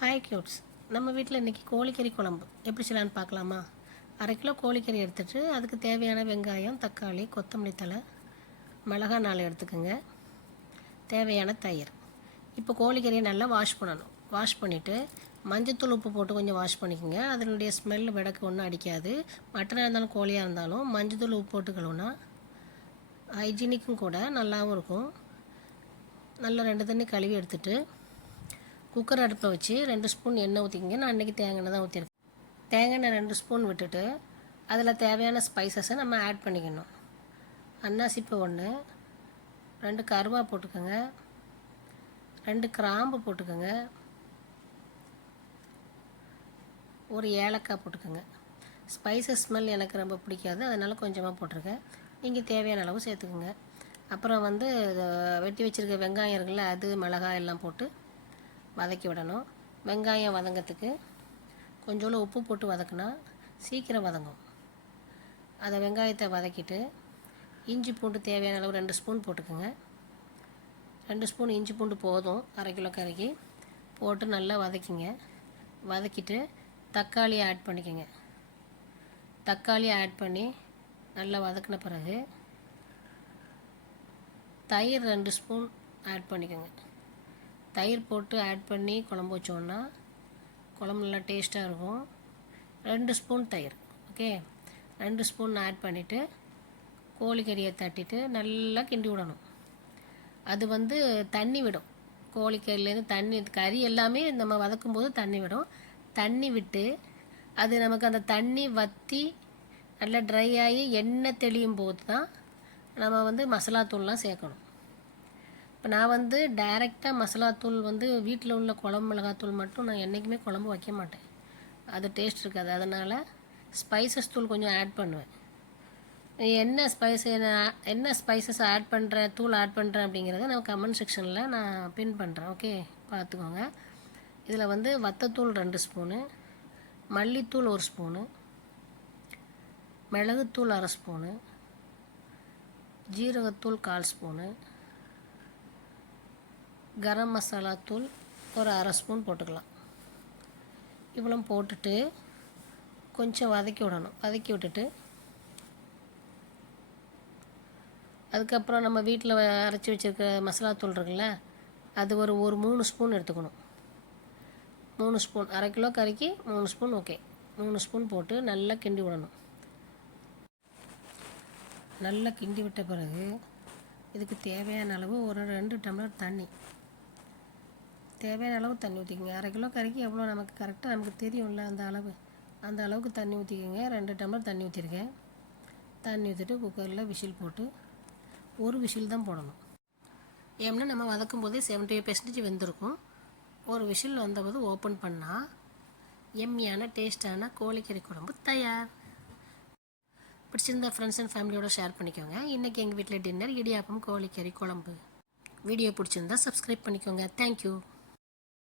Hi கியூட்ஸ். நம்ம வீட்டில் இன்றைக்கி கோழிக்கறி குழம்பு எப்படி செய்யலான்னு பார்க்கலாமா? 1/2 கிலோ கோழிக்கறி எடுத்துகிட்டு அதுக்கு தேவையான வெங்காயம், தக்காளி, கொத்தமல்லி தழை, மிளகாய் 4 எடுத்துக்கோங்க. தேவையான தயிர். இப்போ கோழிக்கறியை நல்லா வாஷ் பண்ணணும். வாஷ் பண்ணிவிட்டு மஞ்சத்தூள், உப்பு போட்டு கொஞ்சம் வாஷ் பண்ணிக்கோங்க. அதனுடைய ஸ்மெல் விடக்கு ஒன்றும் அடிக்காது. மட்டனாக இருந்தாலும் கோழியாக இருந்தாலும் மஞ்சத்தூள், உப்பு போட்டு கழுவுனா ஹைஜீனிக்கும் கூட நல்லாவும் இருக்கும். நல்லா 2 தண்ணி கழுவி எடுத்துகிட்டு குக்கர் அடுப்பில் வச்சு 2 ஸ்பூன் எண்ணெய் ஊற்றிக்கிங்க. நான் அன்றைக்கி தேங்காய் எண்ணெய் தான் ஊற்றிருக்கேன். தேங்காய் எண்ணெய் 2 ஸ்பூன் விட்டுட்டு அதில் தேவையான ஸ்பைசஸை நம்ம ஆட் பண்ணிக்கணும். அன்னாசிப்பூ 1, 2 கருவா போட்டுக்கோங்க, 2 கிராம்பு போட்டுக்கோங்க, 1 ஏலக்காய் போட்டுக்கோங்க. ஸ்பைசஸ் ஸ்மெல் எனக்கு ரொம்ப பிடிக்காது, அதனால் கொஞ்சமாக போட்டிருக்கேன். நீங்கள் தேவையான அளவு சேர்த்துக்குங்க. அப்புறம் வெட்டி வச்சுருக்க வெங்காயம் இருக்குல்ல, அது மிளகாய் எல்லாம் போட்டு வதக்கி விடணும். வெங்காயம் வதங்கிறதுக்கு கொஞ்சோண்டு உப்பு போட்டு வதக்குனா சீக்கிரம் வதங்கும். அதை வெங்காயத்தை வதக்கிட்டு இஞ்சி பூண்டு தேவையான அளவு 2 ஸ்பூன் போட்டுக்கோங்க. 2 ஸ்பூன் இஞ்சி பூண்டு போதும். 1/2 கிலோ கறிக்கு போட்டு நல்லா வதக்கிங்க. வதக்கிட்டு தக்காளியை ஆட் பண்ணிக்கோங்க. தக்காளியை ஆட் பண்ணி நல்லா வதக்கின பிறகு தயிர் 2 ஸ்பூன் ஆட் பண்ணிக்கோங்க. தயிர் போட்டு ஆட் பண்ணி குழம்பு வச்சோன்னா குழம்பு நல்லா டேஸ்ட்டாக இருக்கும். 2 ஸ்பூன் தயிர். ஓகே, 2 ஸ்பூன் ஆட் பண்ணிவிட்டு கோழிக்கறியை தட்டிட்டு நல்லா கிண்டி விடணும். அது தண்ணி விடும். கோழிக்கறியிலேருந்து கறி எல்லாமே நம்ம வதக்கும்போது தண்ணி விடும். தண்ணி விட்டு அது நமக்கு அந்த தண்ணி வற்றி நல்லா ட்ரை ஆகி எண்ணெய் தெளியும் போது தான் நம்ம மசாலாத்தூள்லாம் சேர்க்கணும். இப்போ நான் டைரெக்டாக மசாலாத்தூள் வீட்டில் உள்ள குழம்பு மிளகாத்தூள் மட்டும் நான் என்றைக்குமே குழம்பு வைக்க மாட்டேன். அது டேஸ்ட் இருக்காது. அதனால் ஸ்பைசஸ் தூள் கொஞ்சம் ஆட் பண்ணுவேன். என்ன ஸ்பைசஸ் ஆட் பண்ணுறேன், தூள் ஆட் பண்ணுறேன் அப்படிங்கிறத நான் கமெண்ட் செக்ஷனில் நான் பின் பண்ணுறேன். ஓகே, பார்த்துக்கோங்க. இதில் வத்தத்தூள் 2 ஸ்பூனு, மல்லித்தூள் 1 ஸ்பூனு, மிளகுத்தூள் 1/2 ஸ்பூனு, ஜீரகத்தூள் 1/4 ஸ்பூனு, கரம் மசாலா தூள் ஒரு 1/2 ஸ்பூன் போட்டுக்கலாம். இவ்வளோ போட்டுட்டு கொஞ்சம் வதக்கி விடணும். வதக்கி விட்டுட்டு அதுக்கப்புறம் நம்ம வீட்டில் அரைச்சி வச்சுருக்க மசாலா தூள் இருக்குல்ல, அது ஒரு 3 ஸ்பூன் எடுத்துக்கணும். 3 ஸ்பூன் 1/2 கிலோ கறிக்கு 3 ஸ்பூன். ஓகே, 3 ஸ்பூன் போட்டு நல்லா கிண்டி விடணும். நல்லா கிண்டி விட்ட பிறகு இதுக்கு தேவையான அளவு ஒரு 2 டம்ளர் தண்ணி, தேவையான அளவு தண்ணி ஊற்றிக்கோங்க. 1/2 கிலோ கறிக்கு எவ்வளோ நமக்கு கரெக்டாக நமக்கு தெரியும்ல, அந்த அளவுக்கு தண்ணி ஊற்றிக்கோங்க. 2 டம்ளர் தண்ணி ஊற்றிருக்கேன். தண்ணி ஊற்றிட்டு குக்கரில் விசில் போட்டு 1 விசில் தான் போடணும். ஏன்னா நம்ம வதக்கும் போதே 70% வெந்திருக்கும். 1 விசில் வந்தபோது ஓப்பன் பண்ணால் எம்மியான டேஸ்டான கோழிக்கறி குழம்பு தயார். பிடிச்சிருந்தா ஃப்ரெண்ட்ஸ் அண்ட் ஃபேமிலியோட ஷேர் பண்ணிக்கோங்க. இன்றைக்கி எங்கள் வீட்டில் டின்னர் இடியாப்பம் கோழிக்கறி குழம்பு. வீடியோ பிடிச்சிருந்தா சப்ஸ்கிரைப் பண்ணிக்கோங்க. தேங்க்யூ.